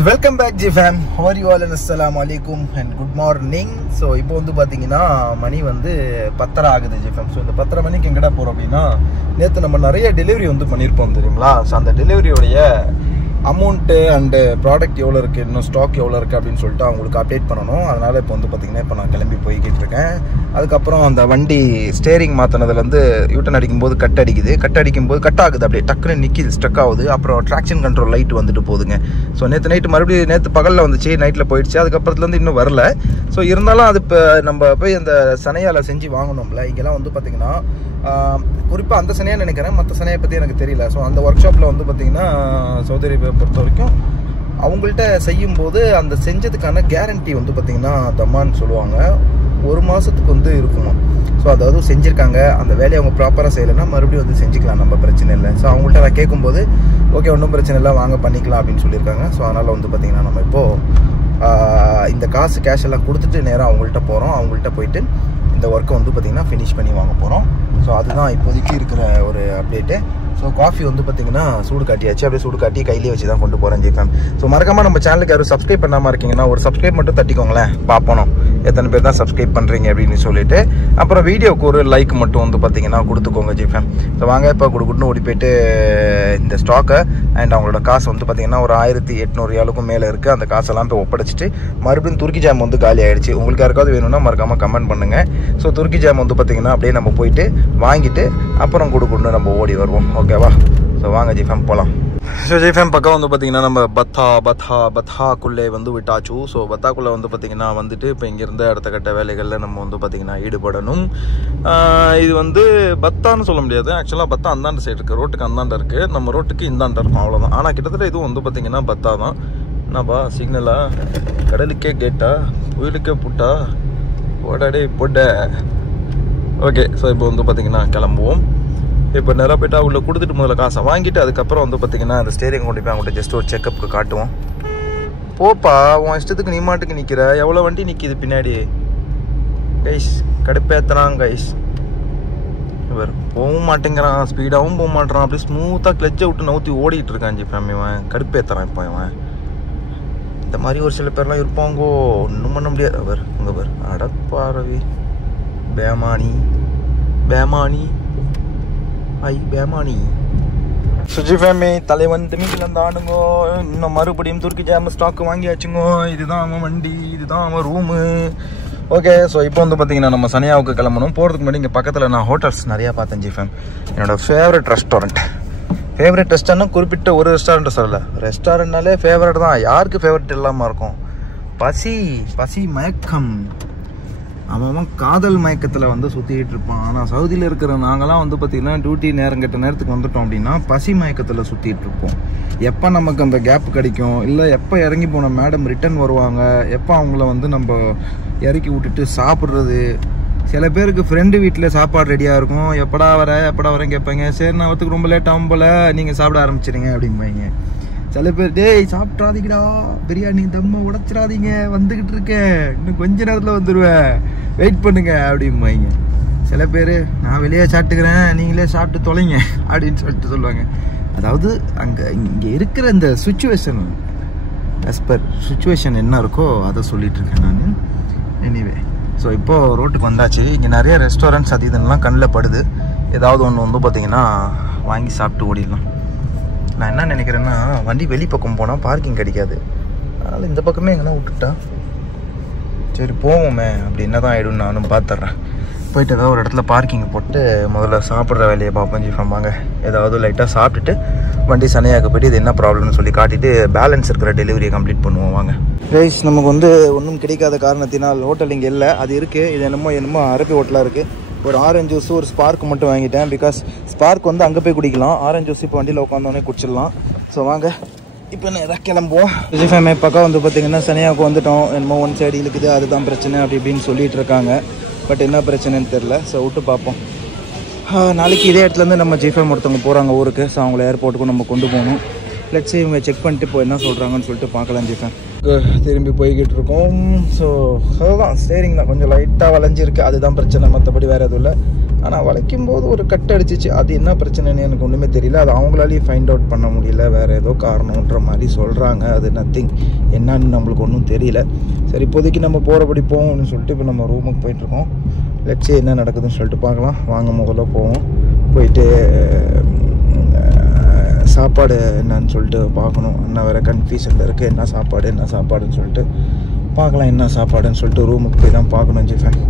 So welcome back GFam. How are you all and assalamu alaikum and good morning. So இப்போ வந்து பாத்தீங்கன்னா மணி வந்து 10:30 ஆகுது GFam. So இந்த 10:30 மணிக்கு எங்கடா போறோம் அப்படின்னா நேத்து நம்ம நிறைய டெலிவரி வந்து பண்ணிருப்போம் தெரியுங்களா. ஸோ அந்த டெலிவரியோடைய அமௌண்ட்டு அண்டு ப்ராடக்ட் எவ்வளோ இருக்குது, இன்னும் ஸ்டாக் எவ்வளோ இருக்குது அப்படின்னு சொல்லிட்டு அவங்களுக்கு அப்டேட் பண்ணணும். அதனால் இப்போ வந்து பார்த்திங்கன்னா இப்போ நான் கிளம்பி போய்கிட்டு இருக்கேன். அதுக்கப்புறம் அந்த வண்டி ஸ்டேரிங் மாற்றினதுலேருந்து யூட்டன் அடிக்கும்போது கட் அடிக்கும்போது கட் ஆகுது, அப்படியே டக்குன்னு நிற்கிது, ஸ்டக் ஆகுது. அப்புறம் ட்ராக்ஷன் கண்ட்ரோல் லைட் வந்துட்டு போகுதுங்க. ஸோ நேற்று நைட்டு மறுபடியும் நேற்று பகலில் வந்துச்சு, நைட்டில் போயிடுச்சு. அதுக்கப்புறத்துலேருந்து இன்னும் வரல. ஸோ இருந்தாலும் அது இப்போ நம்ம போய் அந்த சனையால் செஞ்சு வாங்கணும்ல. இங்கெல்லாம் வந்து பார்த்திங்கன்னா குறிப்பாக அந்த சனையாக நினைக்கிறேன், மற்ற சனையை பற்றி எனக்கு தெரியல. ஸோ அந்த ஒர்க் ஷாப்பில் வந்து பார்த்திங்கன்னா சவுதி அரேபியா பொறுத்த வரைக்கும் அவங்கள்ட்ட செய்யும்போது அந்த செஞ்சதுக்கான கேரண்டி வந்து பார்த்திங்கன்னா தம்மான்னு சொல்லுவாங்க, 1 மாதத்துக்கு வந்து இருக்குமா. ஸோ அதாவது செஞ்சுருக்காங்க, அந்த வேலையை அவங்க ப்ராப்பராக செய்யலைன்னா மறுபடியும் வந்து செஞ்சுக்கலாம், நம்ம பிரச்சனை இல்லை. ஸோ அவங்கள்ட்ட நான் கேட்கும்போது ஓகே ஒன்றும் பிரச்சனை இல்லை வாங்க பண்ணிக்கலாம் அப்படின்னு சொல்லியிருக்காங்க. ஸோ அதனால் வந்து பார்த்திங்கன்னா நம்ம இப்போது இந்த கேஷ் எல்லாம் கொடுத்துட்டு நேராக அவங்கள்ட்ட போகிறோம். அவங்கள்ட்ட போயிட்டு இந்த ஒர்க்கை வந்து பார்த்திங்கன்னா ஃபினிஷ் பண்ணி வாங்க போகிறோம். ஸோ அதுதான் இப்போதைக்கு இருக்கிற ஒரு அப்டேட்டு. ஸோ காஃபி வந்து பார்த்திங்கன்னா சூடு காட்டியாச்சு, அப்படியே சூடு காட்டி கையிலே வச்சு தான் கொண்டு போகிறேன் ஜிஃபேம். ஸோ மறக்காமல் நம்ம சேனலுக்கு யாரும் சப்ஸ்கிரைப் பண்ணாமல் இருக்கீங்கன்னா ஒரு சப்ஸ்கிரைப் மட்டும் தட்டிக்கோங்களேன், பார்ப்போம் எத்தனை பேர் தான் சப்ஸ்கிரைப் பண்ணுறீங்க அப்படின்னு சொல்லிட்டு. அப்புறம் வீடியோக்கு ஒரு லைக் மட்டும் வந்து பார்த்திங்கன்னா கொடுத்துக்கோங்க ஜிஃபேம். ஸோ வாங்க இப்போ கொடுக்குன்னு ஓடி போய்ட்டு இந்த ஸ்டாக்கை அண்ட் அவங்களோட காசு வந்து பார்த்திங்கன்னா ஒரு 1800 ரியாலுக்கும் மேலே இருக்குது. அந்த காசெல்லாம் போய் ஒப்படைச்சிட்டு மறுபடியும் துருக்கி ஜாம் வந்து காலி ஆகிடுச்சு. உங்களுக்கு யாருக்காவது வேணும்னா மறக்காமல் கமெண்ட் பண்ணுங்கள். ஸோ துருக்கி ஜாம் வந்து பார்த்திங்கன்னா அப்படியே நம்ம போயிட்டு வாங்கிட்டு அப்புறம் கொடுக்குன்னு நம்ம ஓடி வருவோம், ஓகேவா? ஸோ வாங்க ஜிஃபேம் போகலாம். ஸோ ஜிஃபேம் பக்கம் வந்து பார்த்திங்கன்னா நம்ம பத்தாக்குள்ளே வந்து விட்டாச்சு. ஸோ பத்தாக்குள்ளே வந்து பார்த்திங்கன்னா வந்துட்டு இப்போ இங்கேருந்து அடுத்த கட்ட வேலைகளில் நம்ம வந்து பார்த்திங்கன்னா ஈடுபடணும். இது வந்து பத்தான்னு சொல்ல முடியாது, ஆக்சுவலாக பத்தா அந்தாண்ட சைடு இருக்குது, ரோட்டுக்கு அந்தாண்ட இருக்குது, நம்ம ரோட்டுக்கு இந்தாண்ட இருக்கும், அவ்வளோதான். ஆனால் கிட்டத்தட்ட இதுவும் வந்து பார்த்திங்கன்னா பத்தா தான். என்னப்பா சிக்னலா, கடலுக்கே கேட்டா, புயலுக்கே புட்டா, போடாடே போட்ட. ஓகே, ஸோ இப்போ வந்து பார்த்திங்கன்னா கிளம்புவோம். இப்போ நேராக போய்ட்டு அவங்கள கொடுத்துட்டு முதல்ல காசை வாங்கிட்டு அதுக்கப்புறம் வந்து பார்த்திங்கன்னா அந்த ஸ்டேரிங் கொண்டு போய் அவங்கள்ட்ட ஜஸ்ட் ஒரு செக்கப்புக்கு காட்டுவோம். போப்பா உன் இஷ்டத்துக்கு நீ மாட்டுக்கு நிற்கிற, எவ்வளோ வண்டி நிற்கிது பின்னாடி கைஸ், கடுப்பேற்றுறான் கைஸ். இவர் போகவும் மாட்டேங்கிறான், ஸ்பீடாகவும் போக மாட்டேறான், அப்படியே ஸ்மூத்தாக கிளச்சை விட்டு நவுத்தி ஓடிட்டு இருக்கான் ஜி ஃபேமிலி. இவன் கடுப்பேற்றுறான் இப்போ. இவன் இந்த மாதிரி ஒரு சில பேர்லாம் இருப்பாங்கோ, ஒன்றும் பண்ண முடியாது. அவர் உங்கள் பேர் அடப்பாரவி பேமானி பேமானி சுஜி ஃபேமி தலைவன் திமிங்கில் தானுங்கோ. இன்னும் மறுபடியும் துருக்கி ஜாம் ஸ்டாக்கு வாங்கியாச்சுங்கோ. இதுதான் அவன் வண்டி, இதுதான் அவன் ரூமு. ஓகே, ஸோ இப்போ வந்து பார்த்தீங்கன்னா நம்ம சனியாவுக்கு கிளம்பணும். போகிறதுக்கு முன்னாடி இங்கே பக்கத்தில் நான் ஹோட்டல்ஸ் நிறையா பார்த்தேன் ஜி ஃபேம். என்னோடய ஃபேவரட் ரெஸ்டாரண்ட்னா குறிப்பிட்ட ஒரு ரெஸ்டாரண்ட் சொல்லலை, ரெஸ்டாரண்ட்னாலே ஃபேவரட் தான். யாருக்கு ஃபேவரட் இல்லாமல் இருக்கும்? பசி மயக்கம், அவன் காதல் மயக்கத்தில் வந்து சுற்றிக்கிட்டு இருப்பான். ஆனால் சவுதியில் இருக்கிற நாங்களாம் வந்து பார்த்திங்கன்னா டியூட்டி நேரங்கட்ட நேரத்துக்கு வந்துட்டோம் அப்படின்னா பசி மயக்கத்தில் சுற்றிட்டு இருப்போம். எப்போ நமக்கு அந்த கேப் கிடைக்கும், இல்லை எப்போ இறங்கி போன மேடம் ரிட்டன் வருவாங்க, எப்போ அவங்கள வந்து நம்ம இறக்கி விட்டுட்டு சாப்பிட்றது. சில பேருக்கு ஃப்ரெண்டு வீட்டில் சாப்பாடு ரெடியாக இருக்கும், எப்படா வரேன் கேட்பாங்க. சரி நான் வரத்துக்கு ரொம்ப லேட் ஆகும் போல், நீங்கள் சாப்பிட ஆரம்பிச்சிடுங்க அப்படிம்பாங்க. சில பேர் டேய் சாப்பிட்றாதீங்கடா, பிரியாணி தம்மை உடைச்சிடாதீங்க, வந்துக்கிட்டு இருக்கேன், இன்னும் கொஞ்ச நேரத்தில் வந்துடுவேன், வெயிட் பண்ணுங்க அப்படிம்பாங்க. சில பேர் நான் வெளியே சாப்பிட்டுக்கிறேன், நீங்களே சாப்பிட்டு தொலைங்க அப்படின்னு சொல்லிட்டு சொல்லுவாங்க. அதாவது இங்கே இருக்கிற இந்த சுச்சுவேஷன், ஆஸ் பர் சுச்சுவேஷன் என்ன இருக்கோ அதை சொல்லிட்டு இருக்கேன் நான். எனிவே, ஸோ இப்போது ரோட்டுக்கு வந்தாச்சு. இங்கே நிறைய ரெஸ்டாரண்ட்ஸ் அது இதெல்லாம் கண்ணில் படுது. ஏதாவது ஒன்று வந்து பார்த்திங்கன்னா வாங்கி சாப்பிட்டு ஓடிடலாம். நான் என்ன நினைக்கிறேன்னா, வண்டி வெளிப்பக்கம் போனால் பார்க்கிங் கிடைக்காது, அதனால் இந்த பக்கமே எங்கன்னா விட்டுட்டா சரி போவோமே அப்படி என்ன தான் ஆகிடும்னு நானும் பார்த்துட்றேன். போயிட்டு ஏதாவது ஒரு இடத்துல பார்க்கிங் போட்டு முதல்ல சாப்பிட்ற வேலையை பார்ப்போம் ஜி ஃப்ரம். வாங்க ஏதாவது லைட்டாக சாப்பிட்டுட்டு வண்டி சனையாக்க போய்ட்டு இது என்ன ப்ராப்ளம்னு சொல்லி காட்டிட்டு பேலன்ஸ் இருக்கிற டெலிவரியை கம்ப்ளீட் பண்ணுவோம். வாங்க ரைஸ், நமக்கு வந்து ஒன்றும் கிடைக்காத காரணத்தினால் ஹோட்டல் இங்கே இல்லை, அது இருக்குது. இது என்னமோ அரபி ஹோட்டலாக இருக்குது. ஒரு ஆரஞ்சு ஜூஸு ஒரு ஸ்பார்க் மட்டும் வாங்கிட்டேன், பிகாஸ் ஸ்பார்க் வந்து அங்கே போய் குடிக்கலாம், ஆரஞ்சு ஜூஸ் இப்போ வண்டியில் உட்காந்தோடனே குடிச்சிடலாம். ஸோ வாங்க இப்போ நேராக கிளம்புவோம். விஜய்ஃபேமே பக்கம் வந்து பார்த்திங்கன்னா சனியாவுக்கு வந்துட்டோம். என்னமோ ஒன் சைடு இழுக்குது, அதுதான் பிரச்சனை அப்படி இப்படின்னு சொல்லிகிட்டு இருக்காங்க. பட் என்ன பிரச்சனைன்னு தெரில. ஸோ விட்டு பார்ப்போம். நாளைக்கு இதே இடத்துலேருந்து நம்ம ஜிஃபேம் ஒருத்தவங்க போகிறாங்க ஊருக்கு. ஸோ அவங்கள ஏர்போர்ட்டுக்கும் நம்ம கொண்டு போகணும். லெட்ஸ் இவங்க செக் பண்ணிட்டு இப்போ என்ன சொல்கிறாங்கன்னு சொல்லிட்டு பார்க்கலாம் ஜிஃபேம். திரும்பி போய்கிட்டு இருக்கோம். ஸோ அதுதான் ஸ்டேரிங் தான் கொஞ்சம் லைட்டாக வளைஞ்சிருக்கு, அதுதான் பிரச்சனை, மற்றபடி வேறு எதுவும் இல்லை. ஆனால் வளைக்கும் போது ஒரு கட் அடிச்சிச்சு. அது என்ன பிரச்சனைன்னு எனக்கு ஒன்றுமே தெரியல. அது அவங்களாலேயும் ஃபைண்ட் அவுட் பண்ண முடியல, வேறு ஏதோ காரணன்ற மாதிரி சொல்கிறாங்க. அது நத்திங், என்னன்னு நம்மளுக்கு ஒன்றும் தெரியல. சரி, இப்போதைக்கு நம்ம போகிறபடி போவோம்னு சொல்லிட்டு இப்போ நம்ம ரூமுக்கு போயிட்டுருக்கோம். லட்சே என்ன நடக்குதுன்னு சொல்லிட்டு பார்க்கலாம். வாங்க முதல்ல போவோம். போயிட்டு சாப்பாடு என்னன்னு சொல்லிட்டு பார்க்கணும். என்ன வேறு கன்ஃபியூஷனில் இருக்குது, என்ன சாப்பாடுன்னு சொல்லிட்டு பார்க்கலாம். என்ன சாப்பாடுன்னு சொல்லிட்டு ரூமுக்கு போய் தான் பார்க்கணும். ஜிஃபேன்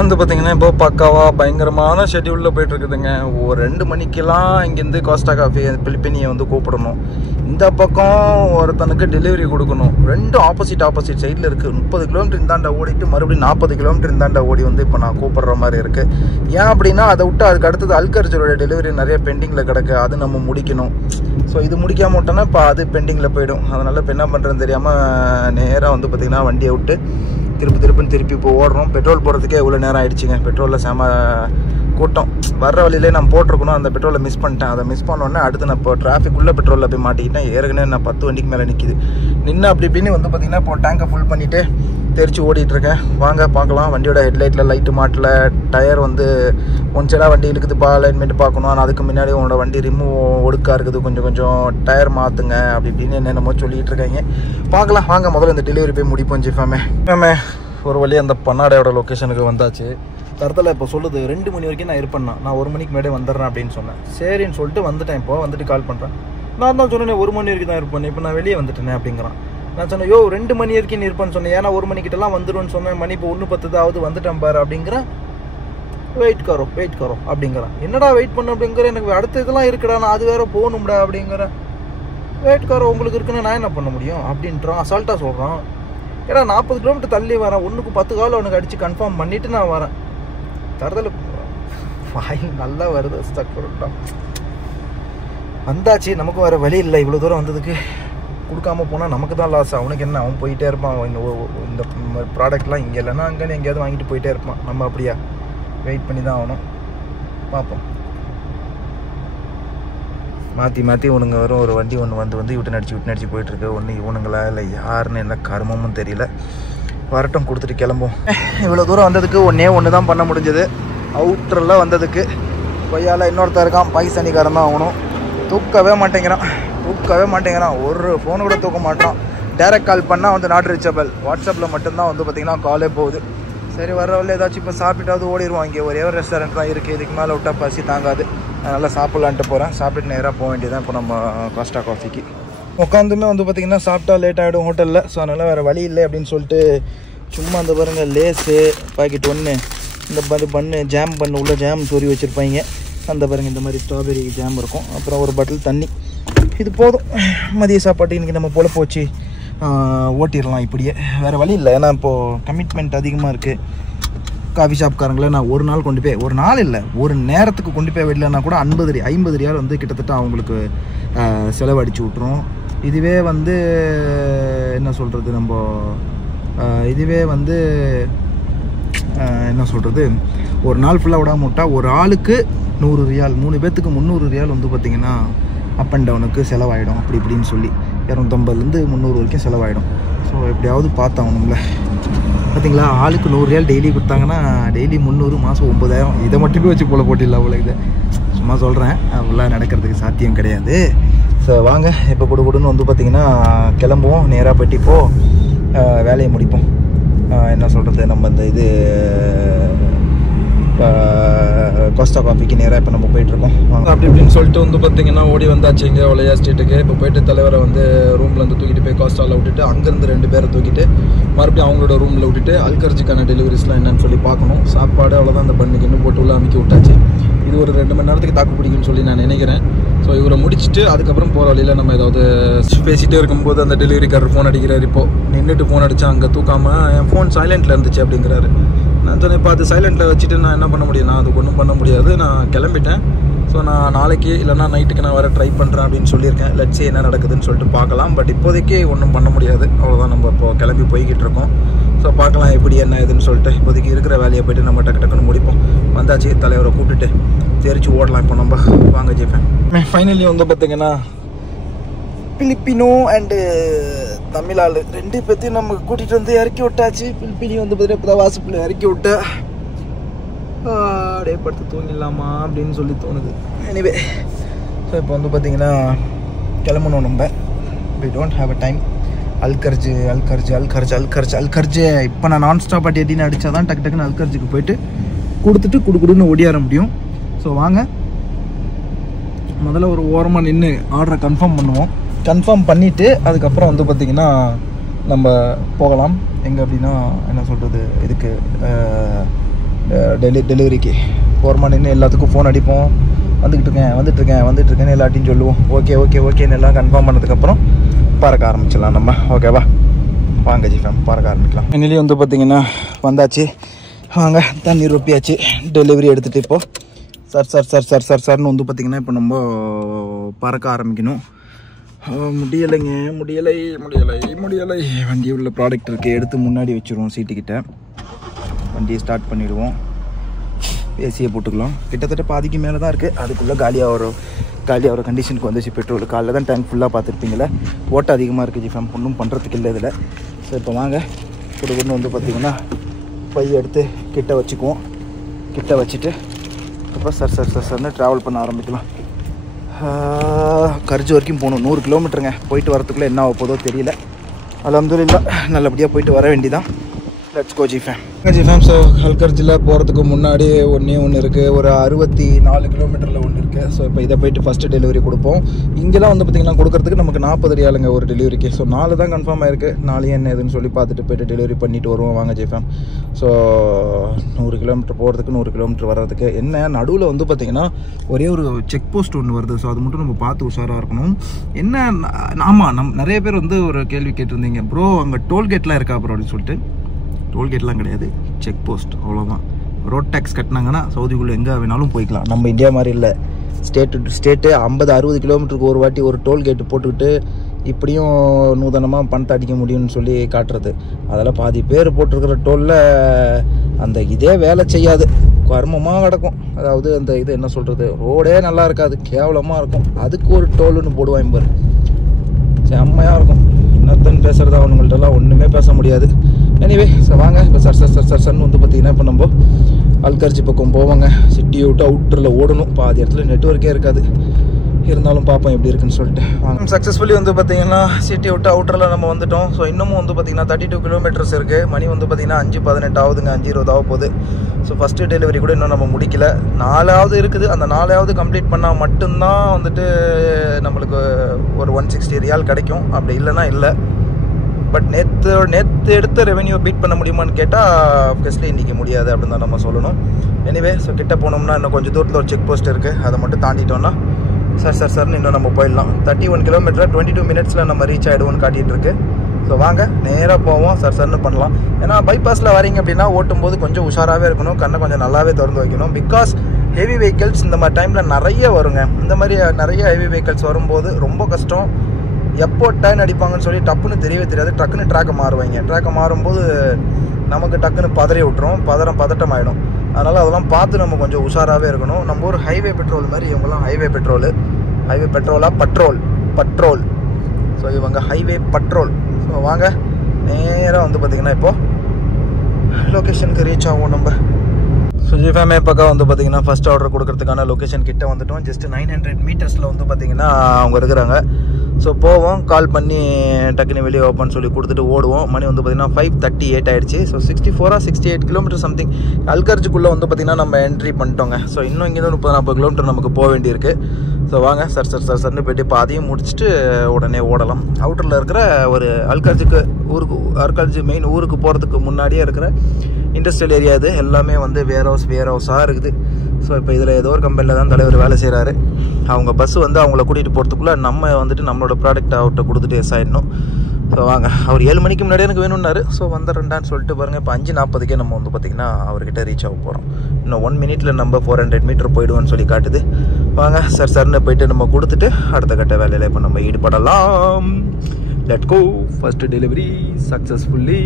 வந்து பார்த்தீங்கன்னா இப்போ பக்காவாக பயங்கரமான ஷெட்யூலில் போயிட்டுருக்குதுங்க. ஒரு 2 மணிக்கெல்லாம் இங்கேருந்து கோஸ்டா காஃபி பிலிப்பினியை வந்து கூப்பிடணும். இந்த பக்கம் ஒருத்தனுக்கு டெலிவரி கொடுக்கணும். 2 ஆப்போசிட் சைடில் இருக்குது. 30 கிலோமீட்டர் இந்தாண்டா ஓடிட்டு மறுபடியும் 40 கிலோமீட்டர் இந்தாண்டா ஓடி வந்து இப்போ நான் கூப்பிட்ற மாதிரி இருக்குது. ஏன் அப்படின்னா அதை விட்டு அதுக்கு அடுத்தது அல்கர்ஜரோட டெலிவரி நிறைய பெண்டிங்கில் கிடக்கு, அது நம்ம முடிக்கணும். ஸோ இது முடிக்காம விட்டோன்னா இப்போ அது பெண்டிங்கில் போயிடும். அதனால் இப்போ என்ன பண்ணுறதுன்னு தெரியாமல் நேராக வந்து பார்த்திங்கன்னா வண்டியை விட்டு திருப்பி இப்போ ஓடுறோம். பெட்ரோல் போடுறதுக்கே இவ்வளோ நேரம் ஆகிடுச்சிங்க. பெட்ரோலில் செம கூட்டம். வர்ற வழியிலே நான் போட்டிருக்கணும், அந்த பெட்ரோலை மிஸ் பண்ணிட்டேன். அதை மிஸ் பண்ணோன்னே அடுத்து நான் இப்போ டிராஃபிக்குள்ளே பெட்ரோலில் போய் மாட்டிக்கிட்டேன். ஏற்கனவே நான் 10 வண்டிக்கு மேலே நிற்கிது. நின்று அப்படி இப்படின்னு வந்து பார்த்திங்கன்னா இப்போ டேங்கை ஃபுல் பண்ணிவிட்டு தெரிச்சு ஓடிட்டுருக்கேன். வாங்க பார்க்கலாம். வண்டியோட ஹெட்லைட்டில் லைட்டு மாட்டல, டயர் வந்து ஒன் சைடாக வண்டி இருக்குதுப்பா, அலைன்மெண்ட் பார்க்கணும். ஆனால் அதுக்கு முன்னாடி உங்களோட வண்டி ரிமூவ் ஒடுக்காக இருக்குது, கொஞ்சம் டயர் மாற்றுங்க அப்படி இப்படின்னு என்னென்னமோ சொல்லிகிட்டு இருக்காங்க. பார்க்கலாம் வாங்க. முதல்ல இந்த டெலிவரி போய் முடிப்போம். ஜிஃபாமே ஒரு வழி அந்த பன்னாடையோட லொக்கேஷனுக்கு வந்தாச்சு. தரத்தில் இப்போ சொல்லுது 2 மணி வரைக்கும் நான் இருப்பேன்னா, நான் 1 மணிக்கு முன்னாடியே வந்துடுறேன் அப்படின்னு சொன்னேன். சரின்னு சொல்லிட்டு வந்துட்டேன். இப்போ வந்துட்டு கால் பண்ணுறேன். நான் தான் சொன்னேன் 1 மணி வரைக்கும் தான் இருப்பேன், இப்போ நான் வெளியே வந்துட்டேனே அப்படிங்கிறான். நான் சொன்னேன் 2 மணி வரைக்கும் இருப்பேன்னு சொன்னேன், ஏன்னா 1 மணிக்கிட்டலாம் வந்துடும்னு சொன்னேன். மணி இப்போ 1:10 வந்துட்டேன் பாரு அப்படிங்கிறேன். வெயிட் கரோ அப்படிங்கிறான். என்னடா வெயிட் பண்ண அப்படிங்கிற, எனக்கு அடுத்த இதெல்லாம் இருக்குடா, நான் அது வேறு போகணும்டா அப்படிங்கிறேன். வெயிட் கரோ உங்களுக்கு இருக்குன்னு நான் என்ன பண்ண முடியும் அப்படின்றான். அசால்ட்டாக சொல்கிறான். ஏன்னா 40 கிலோமீட்டர் தள்ளி வரேன், 1க்கு 10 கால் அவனுக்கு அடித்து கன்ஃபார்ம் பண்ணிவிட்டு நான் வரேன். தரதில் வாய் நல்லா வருது. வந்தாச்சு, நமக்கு வேறு வழி இல்லை. இவ்வளோ தூரம் வந்ததுக்கு கொடுக்காம போனால் நமக்கு தான் லாஸ். அவனுக்கு என்ன, அவன் போயிட்டே இருப்பான். இந்த ப்ராடக்ட்லாம் இங்கே இல்லைன்னா அங்கேன்னு எங்கேயாவது வாங்கிட்டு போயிட்டே இருப்பான். நம்ம அப்படியா, வெயிட் பண்ணி தான் ஆகணும். பார்ப்போம். மாற்றி இவனுங்க வரும். ஒரு வண்டி ஒன்று வந்து விட்டு நடிச்சு போயிட்டுருக்கு. ஒன்று இவனுங்களா இல்லை யாருன்னு என்ன கர்மமும் தெரியல. வரட்டும், கொடுத்துட்டு கிளம்புவோம். இவ்வளோ தூரம் வந்ததுக்கு ஒன்று தான் பண்ண முடிஞ்சது. அவுட்டரில் வந்ததுக்கு கொய்யால் இன்னொருத்தர் இருக்கான், பாகிஸ்தானிக்காரன் தான். அவனும் தூக்கவே மாட்டேங்கிறான். ஒரு ஃபோனு கூட தூக்க மாட்டான். டைரக்ட் கால் பண்ணால் வந்து நாட் ரீச்சபிள். வாட்ஸ்அப்பில் மட்டும்தான் வந்து பார்த்திங்கன்னா காலே போகுது. சரி, வர வழியில் ஏதாச்சும் இப்போ சாப்பிட்டாவது ஓடிடுவோம். இங்கே ஒரே ஒரு ரெஸ்டாரண்ட் தான் இருக்குது. இதுக்கு மேலே விட்டால் பசி தாங்காது. நல்லா சாப்பிட்லான்ட்டு போகிறேன். சாப்பிட்டு நேராக போக வேண்டியதான் இப்போ நம்ம கோஸ்டா காஃபிக்கு. உட்காந்துமே வந்து பார்த்திங்கன்னா சாப்பிட்டா லேட் ஆகிடும் ஹோட்டலில். ஸோ அதனால் வேறு வழி இல்லை அப்படின்னு சொல்லிட்டு சும்மா அந்த பாருங்கள் லேஸு பாக்கெட் 1, இந்த பண்ணு ஜாம் பண்ணு உள்ள ஜாம் சொறி வச்சுருப்பாங்க. அந்த பாருங்கள் இந்த மாதிரி ஸ்ட்ராபெரி ஜாம் இருக்கும். அப்புறம் ஒரு பாட்டில் தண்ணி. இது போதும். மதிய சாப்பாட்டு இன்றைக்கி நம்ம போல போச்சு ஓட்டிடலாம். இப்படியே வேறு வழி இல்லை. ஏன்னா இப்போது கமிட்மெண்ட் அதிகமாக இருக்குது. காஃபி ஷாப்காரங்கள நான் ஒரு நாள் கொண்டு போய், ஒரு நாள் இல்லை ஒரு நேரத்துக்கு கொண்டு போய் விடலன்னா கூட 50 ரியால் வந்து கிட்டத்தட்ட அவங்களுக்கு செலவடிச்சு விட்ருவோம். இதுவே வந்து என்ன சொல்கிறது, நம்ம இதுவே வந்து என்ன சொல்கிறது, ஒரு நாள் ஃபுல்லாக விடாம விட்டால் ஒரு ஆளுக்கு 100 ரியால், 3 பேர்த்துக்கு 300 ரியால் வந்து பார்த்திங்கன்னா அப் அண்ட் டவுனுக்கு செலவாயிடும். அப்படி இப்படின்னு சொல்லி 250லேருந்து 300 வரைக்கும் செலவாயிடும். ஸோ எப்படியாவது பார்த்தாகணும்ல. பார்த்தீங்களா, ஆளுக்கு 100 ரியால் டெய்லி கொடுத்தாங்கன்னா டெய்லி 300, மாதம் 9000. இதை மட்டுமே வச்சு போல போட்டிடல. அவ்வளோ இதை சும்மா சொல்கிறேன், அவ்வளோ நடக்கிறதுக்கு சாத்தியம் கிடையாது. ஸோ வாங்க இப்போ கொடுன்னு வந்து பார்த்திங்கன்னா கிளம்புவோம். நேராக போய்ட்டு இப்போது வேலையை முடிப்போம். என்ன சொல்கிறது, நம்ம இந்த இது கோஸ்டா காஃபிக்கு நேராக இப்போ நம்ம போயிட்டுருக்கோம். அப்படி இப்படின்னு சொல்லிட்டு வந்து பார்த்திங்கன்னா ஓடி வந்தாச்சு இங்கே ஒலையா ஸ்ட்ரீட்டுக்கு. இப்போ போய்ட்டு தலைவரை வந்து ரூம்லேருந்து தூக்கிட்டு போய் கோஸ்டாவில் விட்டுட்டு, அங்கேருந்து 2 பேரை தூக்கிட்டு மறுபடியும் அவங்களோட ரூமில் விட்டுட்டு அல்கர்ஜிக்கான டெலிவரிஸ்லாம் என்னென்னு சொல்லி பார்க்கணும். சாப்பாடு அவ்வளோதான், அந்த பண்ணிக்கு இன்னும் போட்டு உள்ள அமைக்க விட்டாச்சு. இது ஒரு 2 மணி நேரத்துக்கு தாக்கு பிடிக்கும்னு சொல்லி நான் நினைக்கிறேன். ஸோ இவரை முடிச்சுட்டு அதுக்கப்புறம் போகிற வழியில் நம்ம ஏதாவது பேசிகிட்டே இருக்கும்போது அந்த டெலிவரிக்காரர் ஃபோன் அடிக்கிறார். இப்போது நின்றுட்டு ஃபோன் அடித்தா அங்கே தூக்காமல் என் ஃபோன் சைலண்ட்டில் இருந்துச்சு அப்படிங்கிறாரு. நான் சொன்னேன், இப்போ அது சைலண்ட்டில் வச்சுட்டு நான் என்ன பண்ண முடியும், நான் அதுக்கு ஒன்றும் பண்ண முடியாது, நான் கிளம்பிட்டேன். ஸோ நான் நாளைக்கு இல்லைனா நைட்டுக்கு நான் வர ட்ரை பண்ணுறேன் அப்படின்னு சொல்லியிருக்கேன். லட்சே என்ன நடக்குதுன்னு சொல்லிட்டு பார்க்கலாம். பட் இப்போதைக்கு ஒன்றும் பண்ண முடியாது. அவ்வளோதான், நம்ம இப்போ கிளம்பி போய்கிட்டு இருக்கோம். ஸோ பார்க்கலாம் எப்படி என்ன இதுன்னு சொல்லிட்டு. இப்போதைக்கு இருக்கிற வேலையை போய்ட்டு நம்ம டக்குன்னு முடிப்போம். வந்தாச்சு, தலைவரை கூப்பிட்டுட்டு தெரிச்சு ஓடலாம் இப்போ நம்ம. வாங்க ஜெஃபேன். ஃபைனலி வந்து பார்த்திங்கன்னா பிலிப்பினோ அண்டு தமிழாள் 2 பேர்த்தையும் நம்ம கூட்டிகிட்டு வந்து இறக்கி விட்டாச்சு. பிலிப்பினி வந்து பார்த்திங்கன்னா இப்போ தான் வாசப்பில் இறக்கி விட்டேன். அப்படியே படுத்து தூங்கிடலாமா அப்படின்னு சொல்லி தோணுது. எனிவே ஸோ இப்போ வந்து பார்த்திங்கன்னா கிளம்பணும் நம்ம. We don't have a time. Al Kharj இப்போ நான் நான் ஸ்டாப் அட் 18 அடித்தா தான் டக்குன்னு அல்கர்ஜுக்கு போயிட்டு கொடுத்துட்டு குடுன்னு ஓடியார முடியும். ஸோ வாங்க முதல்ல ஒரு ஓரமாக நின்று ஆர்டரை கன்ஃபார்ம் பண்ணுவோம். கன்ஃபார்ம் பண்ணிவிட்டு அதுக்கப்புறம் வந்து பார்த்திங்கன்னா நம்ம போகலாம். எங்கே அப்படின்னா என்ன சொல்கிறது, இதுக்கு டெலிவரிக்கு ஓரமாக நின்று எல்லாத்துக்கும் ஃபோன் அடிப்போம். வந்துட்டுருக்கேன்னு எல்லாத்தையும் சொல்லுவோம். ஓகேன்னு எல்லாம் கன்ஃபார்ம் பண்ணதுக்கப்புறம் பறக்க ஆரம்பிச்சிடலாம் நம்ம. ஓகேவா, வாங்க ஜிஃபேம் பறக்க ஆரம்பிக்கலாம். இன்னிலே வந்து பார்த்திங்கன்னா வந்தாச்சு. வாங்க தண்ணி ரொப்பியாச்சு. டெலிவரி எடுத்துகிட்டு இப்போது சார்னு வந்து பார்த்திங்கன்னா இப்போ நம்ம பறக்க ஆரம்பிக்கணும். முடியலை. வண்டி உள்ள ப்ராடக்ட் இருக்குது, எடுத்து முன்னாடி வச்சுருவோம் சீட்டுக்கிட்ட. வண்டியை ஸ்டார்ட் பண்ணிவிடுவோம். ஏசியை போட்டுக்கலாம். கிட்டத்தட்ட பாதிக்கு மேலே தான் இருக்குது. அதுக்குள்ளே காலியாகிற கண்டிஷனுக்கு வந்துச்சு பெட்ரோல். காலைல தான் டேங்க் ஃபுல்லாக பார்த்துருப்பீங்களே. ஓட்டம் அதிகமாக இருக்குது ஜிஃபேம், ஒன்றும் பண்ணுறதுக்கு இல்லை இதில். ஸோ இப்போ வாங்க கொடுக்குன்னு வந்து பார்த்திங்கன்னா பையை எடுத்து கிட்ட வச்சுக்குவோம். கிட்ட வச்சுட்டு அப்புறம் சர்ன்னு ட்ராவல் பண்ண ஆரம்பிக்கலாம். கர்ஜ் வரைக்கும் போகணும். 100 கிலோமீட்டருங்க. போயிட்டு வரத்துக்குள்ளே என்ன ஆக போதோ தெரியல. அல்ஹம்துலில்லாஹ் நல்லபடியாக போயிட்டு வர வேண்டிதான். Let's go ஜிஃபேம். ஸோ அல்கர்ஜில் போகிறதுக்கு முன்னாடி ஒன்று இருக்குது. ஒரு 64 கிலோமீட்டரில் ஒன்று இருக்குது. ஸோ இப்போ இதை போயிட்டு ஃபஸ்ட்டு டெலிவரி கொடுப்போம். இங்கெல்லாம் வந்து பார்த்திங்கன்னா கொடுக்குறதுக்கு நமக்கு 40 ரியாலுங்க ஒரு டெலிவரிக்கு. ஸோ 4 தான் கன்ஃபார்ம் ஆயிருக்கு. 4 என்ன எதுன்னு சொல்லி பார்த்துட்டு போய்ட்டு டெலிவரி பண்ணிவிட்டு வருவோம். வாங்க ஜிஃபேம். ஸோ 100 கிலோமீட்டர் போகிறதுக்கு 100 கிலோமீட்டர் வர்றதுக்கு என்ன நடுவில் வந்து பார்த்திங்கன்னா ஒரே ஒரு செக் போஸ்ட் ஒன்று வருது. ஸோ அது மட்டும் நம்ம பார்த்து உஷாராக இருக்கணும். என்ன ஆமாம், நிறைய பேர் வந்து ஒரு கேள்வி கேட்டிருந்தீங்க, ப்ரோ அங்கே டோல்கேட்லாம் இருக்கா ப்ரோ அப்படின்னு சொல்லிட்டு. டோல்கேட்லாம் கிடையாது, செக் போஸ்ட் அவ்வளோதான். ரோட் டேக்ஸ் கட்டினாங்கன்னா சவுதிக்குள்ளே எங்கே வேணாலும் போய்க்கலாம். நம்ம இந்தியா மாதிரி இல்லை. ஸ்டேட்டு 50-60 கிலோமீட்டருக்கு ஒரு வாட்டி ஒரு டோல்கேட்டு போட்டுக்கிட்டு இப்படியும் நூதனமாக பணத்தை அடிக்க முடியும்னு சொல்லி காட்டுறது. அதில் பாதி பேர் போட்டிருக்கிற டோலில் அந்த இதே வேலை செய்யாது, கர்மமாக கிடக்கும். அதாவது அந்த இது என்ன சொல்கிறது, ரோடே நல்லா இருக்காது, கேவலமாக இருக்கும். அதுக்கு ஒரு டோலுன்னு போடுவாங்க பாரு, செம்மையாக இருக்கும். என்னத்தன்னு பேசுகிறதா அவனுங்கள்ட்டெல்லாம் ஒன்றுமே பேச முடியாது. எனிவே ஸோ வாங்க இப்போ சர்ன்னு வந்து பார்த்திங்கன்னா இப்போ நம்ம அல்கர்ஜி பக்கம் போவாங்க. சிட்டியை விட்டு அவுட்டரில் ஓடணும். பாதி இடத்துல நெட்வொர்க்கே இருக்காது. இருந்தாலும் பார்ப்போம் எப்படி இருக்குன்னு சொல்லிட்டு வாங்க. சக்ஸஸ்ஃபுல்லி வந்து பார்த்திங்கன்னா சிட்டியை விட்டு அவுட்டரில் நம்ம வந்துட்டோம். ஸோ இன்னமும் வந்து பார்த்திங்கன்னா 32 கிலோமீட்டர்ஸ் இருக்குது. மணி வந்து பார்த்திங்கன்னா 5:18 ஆகுதுங்க, 5:20 ஆக போகுது. ஸோ ஃபஸ்ட்டு டெலிவரி கூட இன்னும் நம்ம முடிக்கல. 4ஆவது இருக்குது. அந்த 4ஆவது கம்ப்ளீட் பண்ணால் மட்டும்தான் வந்துட்டு நம்மளுக்கு ஒரு 160 ரியால் கிடைக்கும். அப்படி இல்லைன்னா இல்லை. பட் நேற்று எடுத்த ரெவென்யூ பீட் பண்ண முடியுமான்னு கேட்டால் ஆப்வியஸ்லி இன்றைக்கி முடியாது அப்படின்னு தான் நம்ம சொல்லணும். எனிவே ஸோ கிட்ட போனோம்னா இன்னும் கொஞ்சம் தூரத்தில் ஒரு செக் போஸ்ட் இருக்குது. அதை மட்டும் தாண்டிட்டோன்னா சர்ன்னு இன்னும் நம்ம போயிடலாம். 31 கிலோமீட்டர் 22 மினிட்ஸில் நம்ம ரீச் ஆகிடுவோம்னு காட்டிகிட்டு இருக்கு. ஸோ வாங்க நேராக போவோம், சர்ன்னு பண்ணலாம். ஏன்னா பைபாஸில் வரீங்க அப்படின்னா ஓட்டும்போது கொஞ்சம் உஷாராகவே இருக்கணும். கண்ணை கொஞ்சம் நல்லாவே திறந்து வைக்கணும். பிகாஸ் ஹெவி வெஹிக்கிள்ஸ் இந்த மாதிரி டைமில் நிறைய வருங்க. இந்த மாதிரி நிறைய ஹெவி வெஹிக்கிள்ஸ் வரும்போது ரொம்ப கஷ்டம். எப்போ டர்ன் அடிப்பாங்கன்னு சொல்லி டப்புன்னு தெரியவே தெரியாது. டக்குன்னு ட்ராக்கை மாறுவாங்க. ட்ராக்கை மாறும்போது நமக்கு டக்குன்னு பதறி விட்டுரும், பதட்டம் ஆகிடும். அதனால் அதெல்லாம் பார்த்து நம்ம கொஞ்சம் உஷாராகவே இருக்கணும். நம்ம ஒரு ஹைவே பெட்ரோல் மாதிரி, இவங்கெல்லாம் ஹைவே பெட்ரோலா பட்ரோல். ஸோ இவங்க ஹைவே பட்ரோல். ஸோ வாங்க நேராக வந்து பார்த்திங்கன்னா இப்போது லொக்கேஷனுக்கு ரீச் ஆகும் நம்ம. ஸோ ஜிஃபேமே பக்கம் வந்து பார்த்திங்கன்னா ஃபஸ்ட் ஆர்டர் கொடுக்கறதுக்கான லொக்கேஷன் கிட்ட வந்துட்டோம். ஜஸ்ட் 900 மீட்டர்ஸில் வந்து பார்த்திங்கன்னா அவங்க இருக்கிறாங்க. ஸோ போவோம், கால் பண்ணி டக்குன்னு வெளியே ஓப்பன் சொல்லி கொடுத்துட்டு ஓடுவோம். மணி வந்து பார்த்திங்கன்னா 5:38 ஆகிடுச்சு. ஸோ 68 கிலோமீட்டர் சம்திங் அல்கர்ஜுக்குள்ளே வந்து பார்த்திங்கன்னா நம்ம என்ட்ரி பண்ணிட்டோங்க. ஸோ இன்னும் இங்கே தான் 30-40 கிலோமீட்டர் நமக்கு போக வேண்டியிருக்கு. ஸோ வாங்க சர்ன்னு போய்ட்டு இப்போ அதையும் முடிச்சுட்டு உடனே ஓடலாம். அவுட்டரில் இருக்கிற ஒரு அல்கர்ஜு மெயின் ஊருக்கு போகிறதுக்கு முன்னாடியே இருக்கிற இண்டஸ்ட்ரியல் ஏரியா இது. எல்லாமே வந்து வேர் ஹவுஸாக இருக்குது. ஸோ இப்போ இதில் ஏதோ ஒரு கம்பெனியில் தான் தலைவர் வேலை செய்கிறாரு. அவங்க பஸ் வந்து அவங்கள கூட்டிகிட்டு போகிறதுக்குள்ளே நம்ம வந்துட்டு நம்மளோட ப்ராடக்ட் அவர்கிட்ட கொடுத்துட்டு எஸ் ஆகிடணும். ஸோ வாங்க, அவர் 7 மணிக்கு முன்னாடியே எனக்கு வேணும்னாரு. ஸோ வந்துடுறேன்டான்னு சொல்லிட்டு பாருங்கள், இப்போ 5:40க்கே நம்ம வந்து பார்த்திங்கன்னா அவர்கிட்ட ரீச் ஆக போகிறோம். இன்னும் 1 மினிட்ல நம்ம 400 மீட்டர் போயிடுவோன்னு சொல்லி காட்டுது. வாங்க சர்ன்னு போயிட்டு நம்ம கொடுத்துட்டு அடுத்த கட்ட வேலையில் இப்போ நம்ம ஈடுபடலாம். Let go. First delivery successfully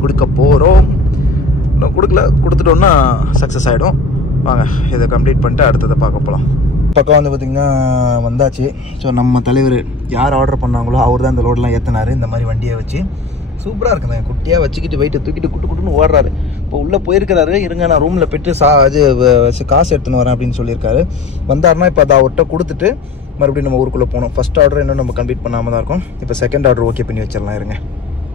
கொடுக்க போகிறோம். இன்னும் கொடுத்துட்டோம்னா சக்ஸஸ் ஆகிடும். வாங்க இதை கம்ப்ளீட் பண்ணிட்டு அடுத்ததை பார்க்க போகலாம். பக்கம் வந்து பார்த்திங்கன்னா வந்தாச்சு. ஸோ நம்ம தலைவர் யார் ஆர்டர் பண்ணாங்களோ அவர் தான் இந்த லோடெலாம் ஏற்றினார். இந்த மாதிரி வண்டியை வச்சு சூப்பராக இருக்குங்க. குட்டியாக வச்சுக்கிட்டு வெயிட்டை தூக்கிட்டு குட்டுன்னு ஓடுறாரு. இப்போ உள்ளே போயிருக்கிறாரு. இருங்க நான் ரூமில் போய்ட்டு காசு எடுத்துன்னு வரேன் அப்படின்னு சொல்லியிருக்காரு. வந்தாருன்னா இப்போ அதை அவர்கிட்ட கொடுத்துட்டு மறுபடியும் நம்ம ஊருக்குள்ளே போகணும். ஃபஸ்ட் ஆர்டர் இன்னும் நம்ம கம்ப்ளீட் பண்ணாமல் தான் இருக்கும். இப்போ செகண்ட் ஆர்டர் ஓகே பண்ணி வச்சிடலாம். இருங்க.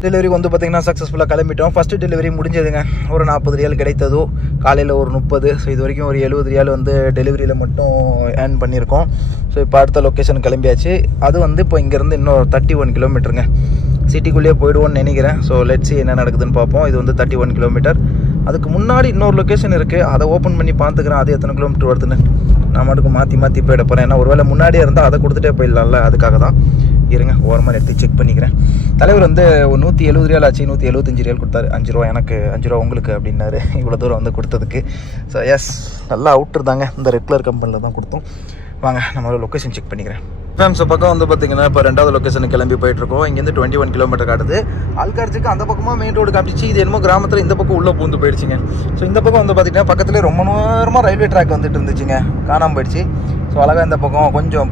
டெலிவரி வந்து பார்த்திங்கன்னா சக்ஸஸ்ஃபுல்லாக கிளம்பிட்டோம். ஃபஸ்ட்டு டெலிவரி முடிஞ்சதுங்க. ஒரு 40 ரியால் கிடைத்ததோ, காலையில் ஒரு 30. ஸோ இது வரைக்கும் ஒரு 70 ரியால் வந்து டெலிவரியில் மட்டும் ஏர்ன் பண்ணியிருக்கோம். ஸோ இப்போ அடுத்த லொக்கேஷன் கிளம்பியாச்சு. அது வந்து இப்போ இங்கேருந்து இன்னும் 31 கிலோமீட்டருங்க. சிட்டிக்குள்ளேயே போயிடுவோன்னு நினைக்கிறேன். ஸோ லெட்ஸி என்ன நடக்குதுன்னு பார்ப்போம். இது வந்து 31 கிலோமீட்டர். அதுக்கு முன்னாடி இன்னொரு லொக்கேஷன் இருக்குது. அதை ஓப்பன் பண்ணி பார்த்துக்கிறேன் அது எத்தனை கிலோமீட்டர் வருதுன்னு. நான் மட்டும் மாற்றி போயிட போகிறேன். ஏன்னா ஒருவேளை முன்னாடியே இருந்தால் அதை கொடுத்துட்டே போயிடலாம்ல, அதுக்காக தான். இருங்க ஓரமாக எடுத்து செக் பண்ணிக்கிறேன். தலைவர் வந்து 170 ரியால் ஆச்சு. 175 ரியால் கொடுத்தாரு. 5 ரூபா எனக்கு, 5 ரூபா உங்களுக்கு அப்படின்னாரு. இவ்வளோ தூரம் வந்து கொடுத்ததுக்கு. ஸோ எஸ், நல்லா அவுட்ரு தாங்க. இந்த ரெட் கலர் கம்பெனியில் தான் கொடுத்தோம். வாங்க நம்ம லொக்கேஷன் செக் பண்ணிக்கிறேன். ஃபேம்ஸ் பக்கம் வந்து பார்த்தீங்கன்னா இப்போ 2வது லொக்கேஷனுக்கு கிளம்பி போயிட்டுருக்கோம். இங்கேருந்து 21 கிலோமீட்டர் காட்டுது. ஆல்கார்ஜுக்கு அந்த பக்கமாக மெயின் ரோடு காட்டுச்சு. இது என்னமோ கிராமத்தில் இந்த பக்கம் உள்ளே பூந்து போயிடுச்சுங்க. ஸோ இந்த பக்கம் வந்து பார்த்தீங்கன்னா பக்கத்துலேயே ரொம்ப நேரமாக ரயில்வே ட்ராக் வந்துட்டு இருந்துச்சுங்க. காணாமல் போயிடுச்சு. ஸோ அழகாக இந்த பக்கம் கொஞ்சம்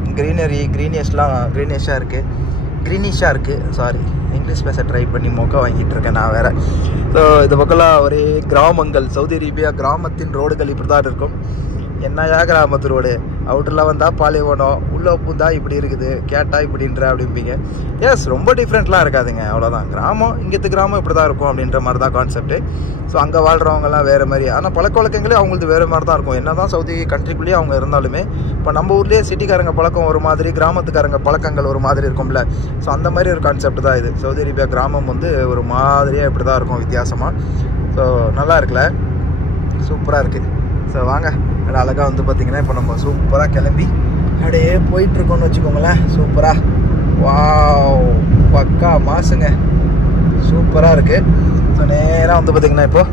க்ரீனிஷாக இருக்குது. சாரி, இங்கிலீஷ் பேச ட்ரை பண்ணி மொக்க வாங்கிட்டு இருக்கேன் நான் வேறு. ஸோ இந்த பக்கம்லாம் ஒரே கிராமங்கள். சவுதி அரேபியா கிராமத்தின் ரோடுகள் இப்படி தான் இருக்கும். என்னையா கிராமத்து ரோடு, அவுட்டரில் வந்தால் பாலைவனம், உள்ளே பூந்தா இப்படி இருக்குது, கேட்டால் இப்படின்ற அப்படிம்பீங்க. எஸ், ரொம்ப டிஃப்ரெண்ட்லாம் இருக்காதுங்க. அவ்வளோதான். கிராமம் இங்கேத்து கிராமம் இப்படி தான் இருக்கும் அப்படின்ற மாதிரி தான் கான்செப்ட்டு. ஸோ அங்கே வாழ்கிறவங்கலாம் வேறு மாதிரி, ஆனால் பழக்க வழக்கங்களே அவங்களுக்கு வேறு மாதிரி தான் இருக்கும். என்ன தான் சவுதி கண்ட்ரிக்குள்ளேயே அவங்க இருந்தாலுமே இப்போ நம்ம ஊர்லேயே சிட்டிக்காரங்க பழக்கம் ஒரு மாதிரி, கிராமத்துக்காரங்க பழக்கங்கள் ஒரு மாதிரி இருக்கும்ல. ஸோ அந்த மாதிரி ஒரு கான்செப்ட் தான் இது. சவுதி அரேபியா கிராமம் வந்து ஒரு மாதிரியாக இப்படி தான் இருக்கும், வித்தியாசமாக. ஸோ நல்லா இருக்குல்ல, சூப்பராக இருக்குது. ஸோ வாங்க, அழகாக வந்து பார்த்திங்கன்னா இப்போ நம்ம சூப்பராக கிளம்பி அப்படியே போயிட்டுருக்கோன்னு வச்சுக்கோங்களேன். சூப்பராக, வாவ், பக்கா மாசுங்க, சூப்பராக இருக்குது. ஸோ நேராக வந்து பார்த்திங்கன்னா இப்போது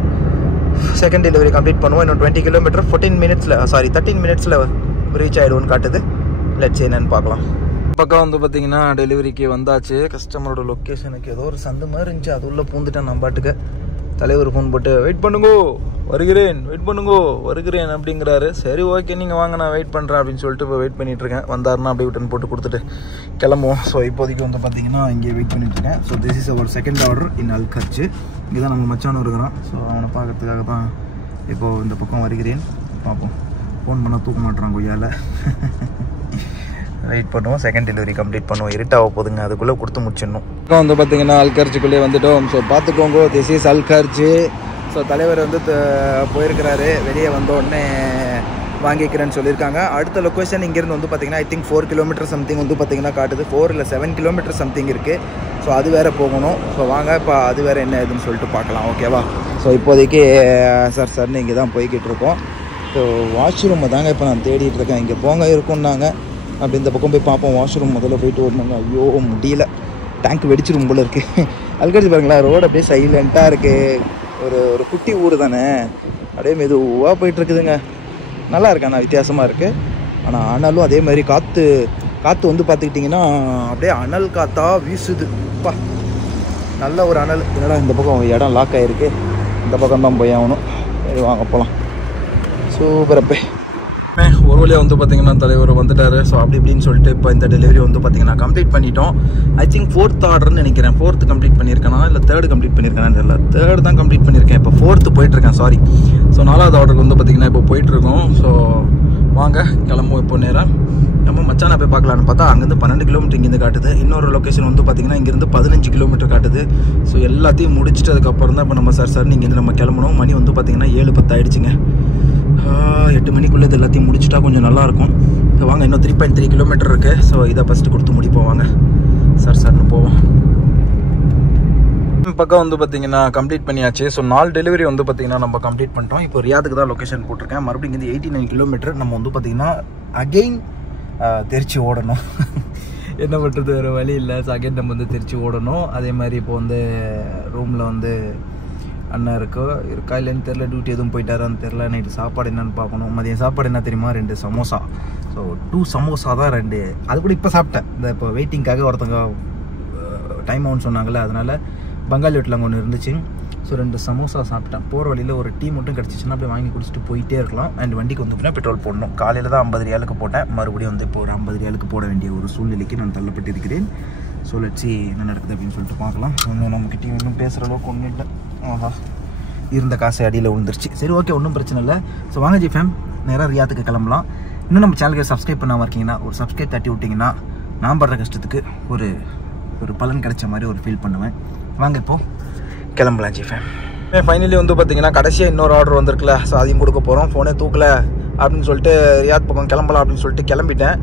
செகண்ட் டெலிவரி கம்ப்ளீட் பண்ணுவோம். இன்னும் 20 கிலோமீட்டர் 13 மினிட்ஸில் ரீச் ஆகிடுவோன்னு காட்டுது. லெட்ஸ் என்னன்னு பார்க்கலாம். பக்கம் வந்து பார்த்திங்கன்னா டெலிவரிக்கு வந்தாச்சு. கஸ்டமரோட லொக்கேஷனுக்கு ஏதோ ஒரு சந்து மாதிரி இருந்துச்சு, அது உள்ளே பூந்துட்டேன் நான் பாட்டுக்கு. தலைவர் ஃபோன் போட்டு வெயிட் பண்ணுங்கோ, வருகிறேன் அப்படிங்கிறாரு. சரி ஓகே, நீங்கள் வாங்க, நான் வெயிட் பண்ணுறேன் அப்படின்னு சொல்லிட்டு இப்போ வெயிட் பண்ணிகிட்ருக்கேன். வந்தாருன்னா அப்படியே ரிட்டன் போட்டு கொடுத்துட்டு கிளம்புவோம். ஸோ இப்போதைக்கு வந்து பார்த்தீங்கன்னா இங்கே வெயிட் பண்ணிட்டுருக்கேன். So this is our second order in Al Kharj. இங்கே தான் நம்ம மச்சானும் இருக்கிறான். ஸோ அவனை பார்க்கறதுக்காக தான் இப்போது இந்த பக்கம் வருகிறேன். பார்ப்போம், ஃபோன் பண்ணால் தூக்க மாட்டுறான் கொய்யால். வெயிட் பண்ணுவோம். செகண்ட் டெலிவரி கம்ப்ளீட் பண்ணுவோம். இருட்டாக போதுங்க, அதுக்குள்ளே கொடுத்து முடிச்சிடணும். இப்போ வந்து பார்த்தீங்கன்னா அல்கர்ஜுக்குள்ளே வந்துட்டோம். ஸோ பார்த்துக்கோங்க, திஸ் இஸ் அல்கர்ஜ். ஸோ தலைவர் வந்து போயிருக்கிறாரு. வெளியே வந்தோடனே வாங்கிக்கிறேன்னு சொல்லியிருக்காங்க. அடுத்த லொக்கேஷன் இங்கேருந்து வந்து பார்த்திங்கன்னா ஐ திங்க் 4 கிலோமீட்டர் சம்திங் வந்து பார்த்திங்கன்னா காட்டுது. 4 இல்லை 7 கிலோமீட்டர் சம்திங் இருக்குது. ஸோ அது வேறு போகணும். ஸோ வாங்க இப்போ அது வேறு என்ன ஏதுன்னு சொல்லிட்டு பார்க்கலாம், ஓகேவா? ஸோ இப்போதைக்கு சார்னு இங்கே தான் போய்கிட்டு இருக்கோம். ஸோ வாஷ்ரூமை தாங்க இப்போ நான் தேடிட்டு இருக்கேன். இங்கே போங்க இருக்குன்னாங்க. அப்படி இந்த பக்கம் போய் பார்ப்போம். வாஷ்ரூம் முதல்ல போயிட்டு வரணுங்க. ஐயோ முடியல, டேங்க் வெடிச்சிரும் போல இருக்குது. அல்கர்ஜ் பாருங்களேன், ரோடு அப்படியே சைலண்ட்டாக இருக்குது. ஒரு குட்டி ஊர் தானே, அப்படியே மெதுவாக போயிட்டுருக்குதுங்க. நல்லா இருக்கு, ஆனால் வித்தியாசமாக இருக்குது. ஆனால் ஆனாலும் அதே மாதிரி காற்று வந்து பார்த்துக்கிட்டிங்கன்னா அப்படியே அனல் காற்றா வீசுது. அப்பா, நல்ல ஒரு அனல். என்னடா இந்த பக்கம் இடம் லாக் ஆகிருக்கு, இந்த பக்கம் தான் போய் ஆகணும். சரி வாங்க போகலாம். சூப்பரப்பே ஒரு வழியாக வந்து பார்த்திங்கன்னா தலைவர் வந்துட்டார். ஸோ அப்படி இப்படின்னு சொல்லிட்டு இப்போ இந்த டெலிவரி வந்து பார்த்திங்கன்னா கம்ப்ளீட் பண்ணிட்டோம். ஐ திங்க் 4th ஆர்டர்னு நினைக்கிறேன். 4th கம்ப்ளீட் பண்ணியிருக்கேனா இல்லை 3rd கம்ப்ளீட் பண்ணியிருக்கேன்னு தெரியல. 3rd தான் கம்ப்ளீட் பண்ணியிருக்கேன். இப்போ 4th போயிட்டுருக்கேன், சாரி. ஸோ 4வது ஆர்டருக்கு வந்து பார்த்திங்கன்னா இப்போ போயிட்டுருக்கோம். ஸோ வாங்க கிளம்புவோம். இப்போ நேராக நம்ம மச்சானை போய் பார்க்கலான்னு பார்த்தா அங்கேருந்து 12 கிலோமீட்டர் இங்கேருந்து காட்டுது. இன்னொரு லொக்கேஷன் வந்து பார்த்திங்கன்னா இங்கேருந்து 15 கிலோமீட்டர் காட்டுது. ஸோ எல்லாத்தையும் முடிச்சுட்டு அதுக்கப்புறம் தான் இப்போ நம்ம சார் இங்கேருந்து நம்ம கிளம்பணும். மணி வந்து பார்த்திங்கன்னா 7:10 ஆகிடுச்சிங்க. 8 மணிக்குள்ளே இது எல்லாத்தையும் முடிச்சுட்டா கொஞ்சம் நல்லாயிருக்கும். ஸோ வாங்க, இன்னும் 3.3 கிலோமீட்டர் இருக்குது. ஸோ இதை ஃபஸ்ட்டு கொடுத்து முடிப்போம். வாங்க சார்னு போவோம். பக்கம் வந்து பார்த்திங்கன்னா கம்ப்ளீட் பண்ணியாச்சு. ஸோ 4 டெலிவரி வந்து பார்த்திங்கன்னா நம்ம கம்ப்ளீட் பண்ணிட்டோம். இப்போ ரியாதுக்கு தான் லொக்கேஷன் போட்டிருக்கேன். மறுபடியும் இங்கே 89 கிலோமீட்டர் நம்ம வந்து பார்த்திங்கன்னா அகெயின் திருச்சி ஓடணும். என்ன பண்ணுறது, வேறு வழி இல்லை. ஸோ அகெயின் நம்ம வந்து திருச்சி ஓடணும். அதே மாதிரி இப்போ வந்து ரூமில் வந்து அண்ணன் இருக்கா இல்லைன்னு தெரில. டியூட்டி எதுவும் போயிட்டாரான்னு தெரில. நைட்டு சாப்பாடு என்னன்னு பார்க்கணும். மதியம் சாப்பாடு என்ன தெரியுமா, 2 சமோசா. ஸோ 2 சமோசா தான் 2. அது கூட இப்போ சாப்பிட்டேன். இந்த இப்போ வெயிட்டிங்காக ஒருத்தங்க டைம் ஆகுன்னு சொன்னாங்கல்ல, அதனால் பங்காளி வீட்டில் அங்கே ஒன்று இருந்துச்சு. ஸோ 2 சமோசா சாப்பிட்டேன். போகிற வழியில் ஒரு டீ மட்டும் கிடச்சிச்சின்னா அப்படியே வாங்கி குடிச்சிட்டு போயிட்டே இருக்கலாம். அண்ட் வண்டிக்கு வந்து போனால் பெட்ரோல் போடணும். காலையில் தான் 50 ரியாலுக்கு போட்டேன். மறுபடியும் வந்து இப்போ ஒரு 50 ரியாலுக்கு போட வேண்டிய ஒரு சூழ்நிலைக்கு நான் தள்ளப்பட்டிருக்கிறேன். ஸோ லெட்ஸி என்ன நடக்குது அப்படின்னு சொல்லிட்டு பார்க்கலாம். ஒன்றும் நம்மக்கிட்டே இன்னும் பேசுகிற அளவுக்கு ஒன்றும் இல்லை. ஆஹா, இருந்த காசு அடியில் விழுந்துருச்சு. சரி, ஓகே, ஒன்றும் பிரச்சனை இல்லை. ஸோ வாங்க ஜிஃபேம், நேராக ரியாத்துக்கு கிளம்பலாம். இன்னும் நம்ம சேனலுக்கு சப்ஸ்கிரைப் பண்ணாமல் இருக்கீங்கன்னா ஒரு சப்ஸ்கிரைப் தட்டி விட்டிங்கன்னா நான் படுற கஷ்டத்துக்கு ஒரு ஒரு பலன் கிடைச்ச மாதிரி ஒரு ஃபீல் பண்ணுவேன். வாங்க இப்போது கிளம்பலாம் ஜிஃபேம். ஃபைனலி வந்து பார்த்தீங்கன்னா கடைசியாக இன்னொரு ஆர்டர் வந்திருக்குல்ல, ஸோ அதையும் கொடுக்க போகிறோம். ஃபோனே தூக்கலை அப்படின்னு சொல்லிட்டு ரியாத் பக்கம் கிளம்பலாம் அப்படின்னு சொல்லிட்டு கிளம்பிட்டேன்.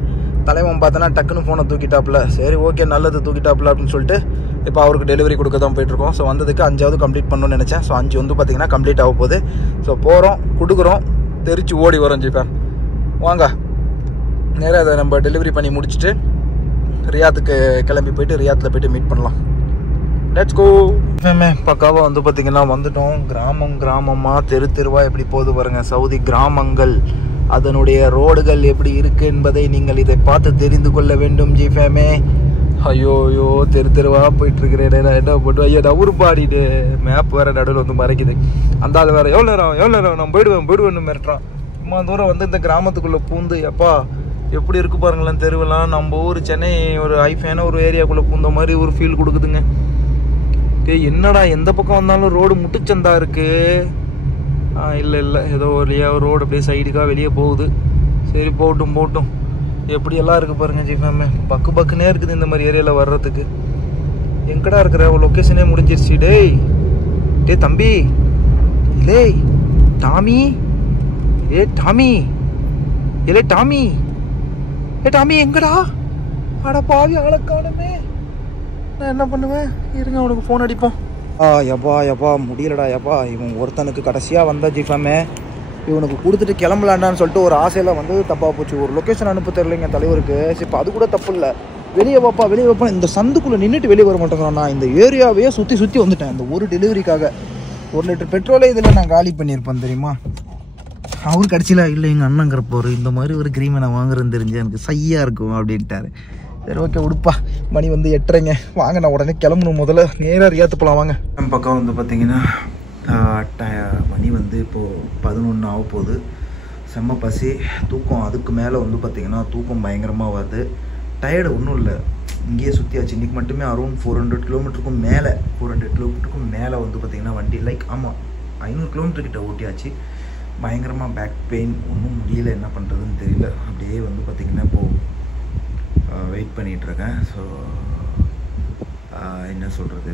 தலைவன் பார்த்தோன்னா டக்குன்னு ஃபோனை தூக்கிட்டாப்புல. சரி, ஓகே, நல்லது, தூக்கிட்டாப்புல அப்படின்னு சொல்லிட்டு இப்போ அவருக்கு டெலிவரி கொடுக்க தான் போயிட்டுருக்கோம். ஸோ வந்ததுக்கு 5ஆவது கம்ப்ளீட் பண்ணணும்னு நினச்சேன். ஸோ 5 வந்து பார்த்தீங்கன்னா கம்ப்ளீட் ஆக போகுது. ஸோ போகிறோம், கொடுக்குறோம், தெரிச்சு ஓடி வரோம் ஜிஃபேம். வாங்க நேராக அதை நம்ம டெலிவரி பண்ணி முடிச்சுட்டு ரியாத்துக்கு கிளம்பி போயிட்டு ரியாத்தில் போயிட்டு மீட் பண்ணலாம். Let's go. பக்காவாக வந்து பார்த்தீங்கன்னா வந்துட்டோம். கிராமமாக தெருவாக எப்படி போகுது பாருங்க. சவுதி கிராமங்கள், அதனுடைய ரோடுகள் எப்படி இருக்கு என்பதை நீங்கள் இதை பார்த்து தெரிந்து கொள்ள வேண்டும் ஜிஃபேமே. ஐயோ தெருவாக போயிட்டு இருக்கிறேன். என்ன போட்டு ஐயோ டவுர் பாடிட்டு மேப் வேற நடுவில் வந்து மறைக்குது. அந்த ஆள் வேற எவ்வளோ நேரம் நான் போயிடுவேன்னு மிரட்டுறான். இம்மா தூரம் வந்து இந்த கிராமத்துக்குள்ளே பூந்து எப்பா எப்படி இருக்கு பாருங்களேன் தெருவெல்லாம். நம்ம ஊர் சென்னை ஒரு ஹைஃபையான ஒரு ஏரியாக்குள்ளே பூந்த மாதிரி ஒரு ஃபீல் கொடுக்குதுங்க. என்னடா எந்த பக்கம் வந்தாலும் ரோடு முட்டுச்சந்தா இருக்கு. இல்லை ஏதோ ஒரு ரோடு அப்படியே சைடுக்காக வெளியே போகுது. சரி, போட்டும் எப்படியெல்லாம் இருக்குது பாருங்க ஜிஃபேமே. பக்குனே இருக்குது இந்த மாதிரி ஏரியாவில் வர்றதுக்கு. எங்கடா இருக்கிற லொக்கேஷனே முடிஞ்சிருச்சு. டே தம்பி, இல்லை டாமி, டாமி, டாமி எங்கடா? அட பாவி, ஆளை காணுமே. நான் என்ன பண்ணுவேன், இருங்க அவனுக்கு ஃபோன் அடிப்போம். யப்பா முடியலடா யப்பா. இவன் ஒருத்தனுக்கு கடைசியாக வந்தா ஜிஃபேமே, இவனுக்கு கொடுத்துட்டு கிளம்பலாண்டான்னு சொல்லிட்டு ஒரு ஆசையில் வந்து தப்பாக போச்சு. ஒரு லொக்கேஷன் அனுப்ப தெரியலைங்க தலைவருக்கு. இப்போ அது கூட தப்பு இல்லை. வெளியே வைப்பா இந்த சந்துக்குள்ளே நின்றுட்டு வெளியே வர மாட்டேங்கிறான். நான் இந்த ஏரியாவையே சுற்றி வந்துட்டேன் இந்த ஒரு டெலிவரிக்காக. 1 லிட்டர் பெட்ரோலே இதில் நான் காலி பண்ணியிருப்பேன் தெரியுமா. அவர் கடைசியில் இல்லை எங்கள் அண்ணங்கிறப்போரு இந்த மாதிரி ஒரு கிரீமை நான் வாங்குறேன்னு தெரிஞ்சு எனக்கு சையாக இருக்கும் அப்படின்ட்டாரு. சரி, ஓகே, உடுப்பா. மணி வந்து 8:30ங்க. வாங்க நான் உடனே கிளம்பணும். முதல்ல நேராக ரியாத்து போகலாம் வாங்க. நம்ம பக்கம் வந்து பார்த்தீங்கன்னா மணி வந்து இப்போது 11 ஆக போகுது. செம்ம பசி, தூக்கம் அதுக்கு மேலே வந்து பார்த்திங்கன்னா தூக்கம் பயங்கரமாக வருது. டயர்டு ஒன்றும் இல்லை, இங்கேயே சுற்றியாச்சு. இன்றைக்கி மட்டுமே அரௌண்ட் 400 கிலோமீட்டருக்கும் மேலே 400 கிலோமீட்டருக்கும் மேலே வந்து பார்த்திங்கன்னா வண்டி ஆமாம் 500 கிலோமீட்டர்கிட்ட ஓட்டியாச்சு. பயங்கரமாக பேக் பெயின், ஒன்றும் முடியல, என்ன பண்ணுறதுன்னு தெரியல. அப்படியே வந்து பார்த்திங்கன்னா இப்போது வெயிட் பண்ணிகிட்ருக்கேன். ஸோ என்ன சொல்கிறது,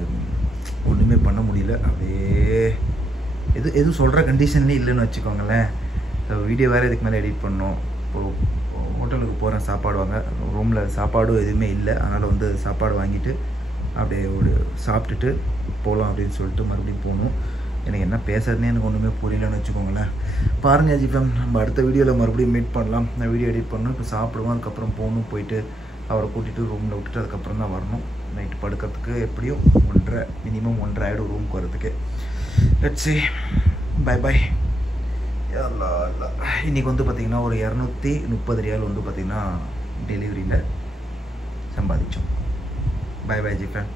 ஒன்றுமே பண்ண முடியல. அப்படியே எதுவும் சொல்கிற கண்டிஷன்லேயே இல்லைன்னு வச்சுக்கோங்களேன். ஸோ வீடியோ வேறு இதுக்கு மேலே எடிட் பண்ணோம். இப்போது ஹோட்டலுக்கு போகிறேன், சாப்பாடு வாங்க. ரூமில் சாப்பாடும் எதுவுமே இல்லை. அதனால் வந்து சாப்பாடு வாங்கிட்டு அப்படியே சாப்பிட்டுட்டு போகலாம் அப்படின்னு சொல்லிட்டு மறுபடியும் போகணும். எனக்கு என்ன பேசுறதுனே எனக்கு ஒன்றுமே புரியலன்னு வச்சுக்கோங்களேன். பாருங்கள் ஜிஃபேம், நம்ம அடுத்த வீடியோவில் மறுபடியும் மீட் பண்ணலாம். நான் வீடியோ எடிட் பண்ணணும், இப்போ சாப்பிடுவோம், அதுக்கப்புறம் போகணும். போயிட்டு அவரை கூட்டிகிட்டு ரூமில் விட்டுட்டு அதுக்கப்புறம் தான் வரணும். நைட்டு படுக்கிறதுக்கு எப்படியும் 1:30 மினிமம் 1:30 ஆகிடும் ரூமுக்கு வரதுக்கு. Let's see, bye. இன்றைக்கி வந்து பார்த்திங்கன்னா ஒரு 230 ரியால் வந்து பார்த்திங்கன்னா டெலிவரியில் சம்பாதிச்சோம். பை ஜிஃபேம்.